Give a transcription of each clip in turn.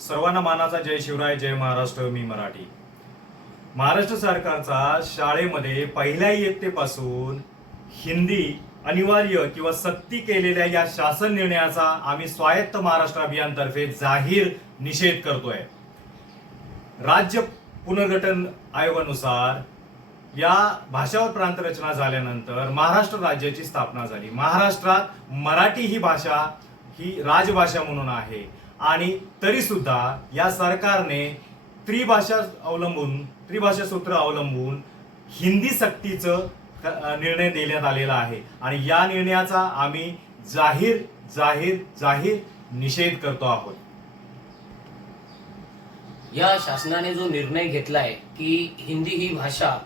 सर्वांना मानाचा जय शिवराय जय महाराष्ट्र मी मराठी. महाराष्ट्र सरकारचा शाळेमध्ये पहिल्या इयत्तेपासून हिंदी अनिवार्य किंवा सक्ती केलेल्या या शासन निर्णयाचा आम्ही स्वायत्त महाराष्ट्र अभियानतर्फे जाहीर निषेध करतोय. राज्य पुनर्गठन आयोगानुसार या भाषावर प्रांतरचना प्रांत रचना झाल्यानंतर महाराष्ट्र राज्याची स्थापना झाली. महाराष्ट्रात मराठी ही भाषा ही राजभाषा म्हणून आहे. आणि तरी सुद्धा या सरकारने त्रिभाषा अवलंबून त्रिभाषा सूत्र अवलंबून हिंदी सक्तीचं निर्णय देण्यात आलेला आहे. आणि या निर्णयाचा आम्ही जाहीर जाहीर जाहीर निषेध करतो आहोत. या शासनाने जो निर्णय घेतलाय की हिंदी ही भाषा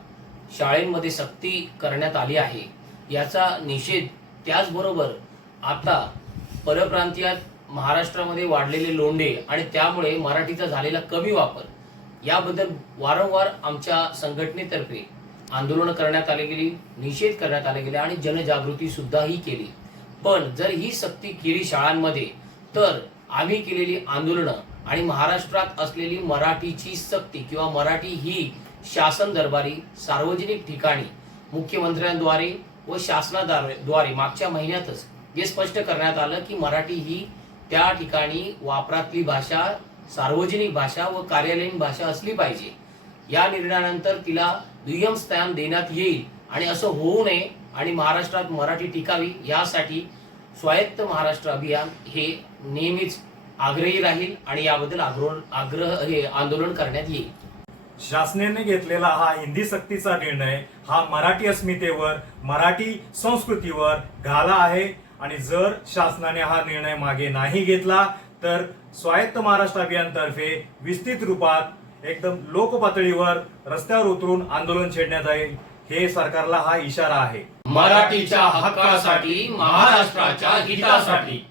शाळेमध्ये सक्ती करण्यात आली आहे याचा निषेध त्याचबरोबर आता परप्रांतीयात महाराष्ट्रामध्ये वाढलेले लोंढे आणि त्यामुळे मराठीचा झालेला कमी वापर याबद्दल वारंवार आमच्या संघटनेतर्फे आंदोलन करण्यात आले गेली निषेध करण्यात आले गेले आणि जनजागृती सुद्धाही केली. पण जर ही सक्ती केली शाळांमध्ये तर आम्ही केलेली आंदोलनं आणि महाराष्ट्रात असलेली मराठीची सक्ती किंवा मराठी ही शासन दरबारी सार्वजनिक ठिकाणी मुख्यमंत्र्यांद्वारे व शासनाद्वारे मागच्या महिन्यातच हे स्पष्ट करण्यात आलं की मराठी ही त्या ठिकाणी वापरातली भाषा सार्वजनिक भाषा व कार्यालयीन भाषा असली पाहिजे. या निर्णयानंतर तिला दुय्यम स्थान देण्यात येईल आणि असं होऊ नये आणि महाराष्ट्रात मराठी टिकावी यासाठी स्वायत्त महाराष्ट्र अभियान हे नेहमीच आग्रही राहील आणि याबद्दल आग्रह आग्रह हे आंदोलन करण्यात येईल. शासनाने घेतलेला हा हिंदी सक्तीचा निर्णय हा मराठी अस्मितेवर मराठी संस्कृतीवर घाला आहे. आणि जर शासनाने हा निर्णय मागे नाही घेतला तर स्वायत्त महाराष्ट्र अभियानतर्फे विस्तृत रूपात एकदम लोकपातळीवर रस्त्यावर उतरून आंदोलन छेडण्यात येईल हे सरकारला हा इशारा आहे. मराठीच्या हक्कासाठी महाराष्ट्राच्या हितासाठी.